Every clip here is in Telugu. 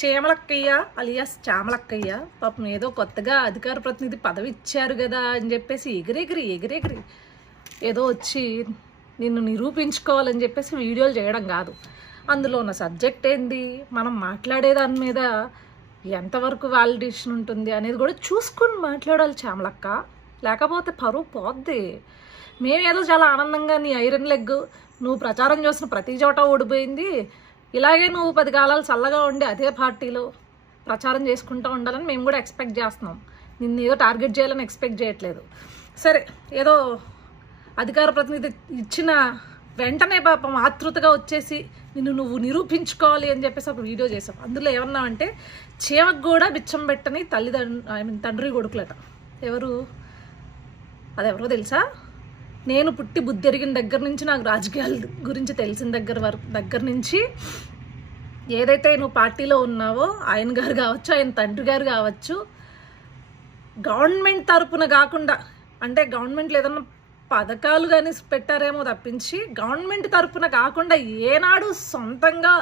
చేమలక్కయ్య అలియాస్ చామలక్కయ్య పాపం ఏదో కొత్తగా అధికార ప్రతినిధి పదవి ఇచ్చారు కదా అని చెప్పేసి ఎగిరెగిరి ఏదో వచ్చి నిన్ను నిరూపించుకోవాలని చెప్పేసి వీడియోలు చేయడం కాదు. అందులో ఉన్న సబ్జెక్ట్ ఏంది, మనం మాట్లాడే దాని మీద ఎంతవరకు వ్యాలిడేషన్ ఉంటుంది అనేది కూడా చూసుకుని మాట్లాడాలి చామలక్క, లేకపోతే పరువు పోద్ది. మేమేదో చాలా ఆనందంగా నీ ఐరన్ లెగ్ నువ్వు ప్రచారం చేసిన ప్రతి చోట ఓడిపోయింది, ఇలాగే నువ్వు 10 కాలాలు చల్లగా ఉండి అదే పార్టీలో ప్రచారం చేసుకుంటూ ఉండాలని మేము కూడా ఎక్స్పెక్ట్ చేస్తున్నాం. నిన్ను ఏదో టార్గెట్ చేయాలని ఎక్స్పెక్ట్ చేయట్లేదు. సరే, ఏదో అధికార ప్రతినిధి ఇచ్చిన వెంటనే పాపం ఆతృతగా వచ్చేసి నువ్వు నిరూపించుకోవాలి అని చెప్పేసి ఒక వీడియో చేసాం. అందులో ఏమన్నామంటే చీమకు కూడా బిచ్చం పెట్టని తండ్రి కొడుకులట. అదెవరో తెలుసా? నేను పుట్టి బుద్ధి ఎరిగిన దగ్గర నుంచి, నాకు రాజకీయాల గురించి తెలిసిన దగ్గర నుంచి ఏదైతే నువ్వు పార్టీలో ఉన్నావో ఆయన గారు కావచ్చు, ఆయన తండ్రి గారు కావచ్చు, గవర్నమెంట్ తరపున కాకుండా, అంటే గవర్నమెంట్లో ఏదన్నా పథకాలు కానీ పెట్టారేమో తప్పించి గవర్నమెంట్ తరపున కాకుండా ఏనాడు సొంతంగా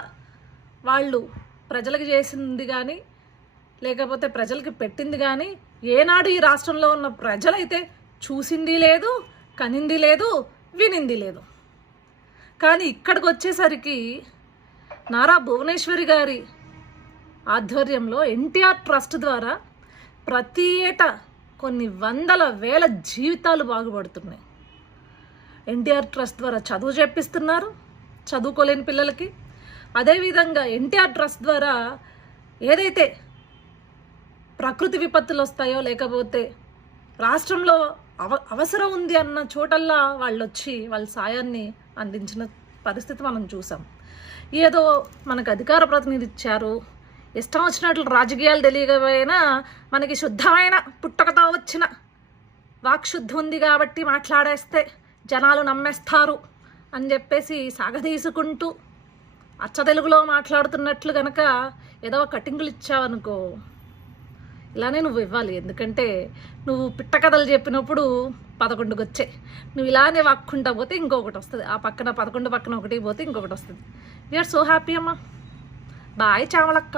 వాళ్ళు ప్రజలకు చేసింది కానీ లేకపోతే ప్రజలకి పెట్టింది కానీ ఏనాడు ఈ రాష్ట్రంలో ఉన్న ప్రజలైతే చూసింది లేదు, కనింది లేదు, వినింది లేదు. కానీ ఇక్కడికి వచ్చేసరికి నారా భువనేశ్వరి గారి ఆధ్వర్యంలో ఎన్టీఆర్ ట్రస్ట్ ద్వారా ప్రతి ఏటా కొన్ని వందల వేల జీవితాలు బాగుపడుతున్నాయి. ఎన్టీఆర్ ట్రస్ట్ ద్వారా చదువు చెప్పిస్తున్నారు చదువుకోలేని పిల్లలకి. అదేవిధంగా ఎన్టీఆర్ ట్రస్ట్ ద్వారా ఏదైతే ప్రకృతి విపత్తులు వస్తాయో లేకపోతే రాష్ట్రంలో అవసరం ఉంది అన్న చోటల్లా వాళ్ళు వచ్చి వాళ్ళ సాయాన్ని అందించిన పరిస్థితి మనం చూసాం. ఏదో మనకు అధికార ప్రతినిధి ఇచ్చారు, ఇష్టం వచ్చినట్లు రాజకీయాలు తెలియకపోయినా మనకి శుద్ధమైన పుట్టకతో వచ్చిన వాక్శుద్ధి ఉంది కాబట్టి మాట్లాడేస్తే జనాలు నమ్మేస్తారు అని చెప్పేసి సాగదీసుకుంటూ అచ్చ తెలుగులో మాట్లాడుతున్నట్లు కనుక ఏదో కటింగులు ఇచ్చావనుకో, ఇలానే నువ్వు ఇవ్వాలి. ఎందుకంటే నువ్వు పిట్ట కథలు చెప్పినప్పుడు 11కి వచ్చాయి, నువ్వు ఇలానే వాక్కుంటా పోతే ఇంకొకటి వస్తుంది, ఆ పక్కన 11 పక్కన 1 పోతే ఇంకొకటి వస్తుంది. వీఆర్ సో హ్యాపీ అమ్మా. బాయ్ చామలక్క.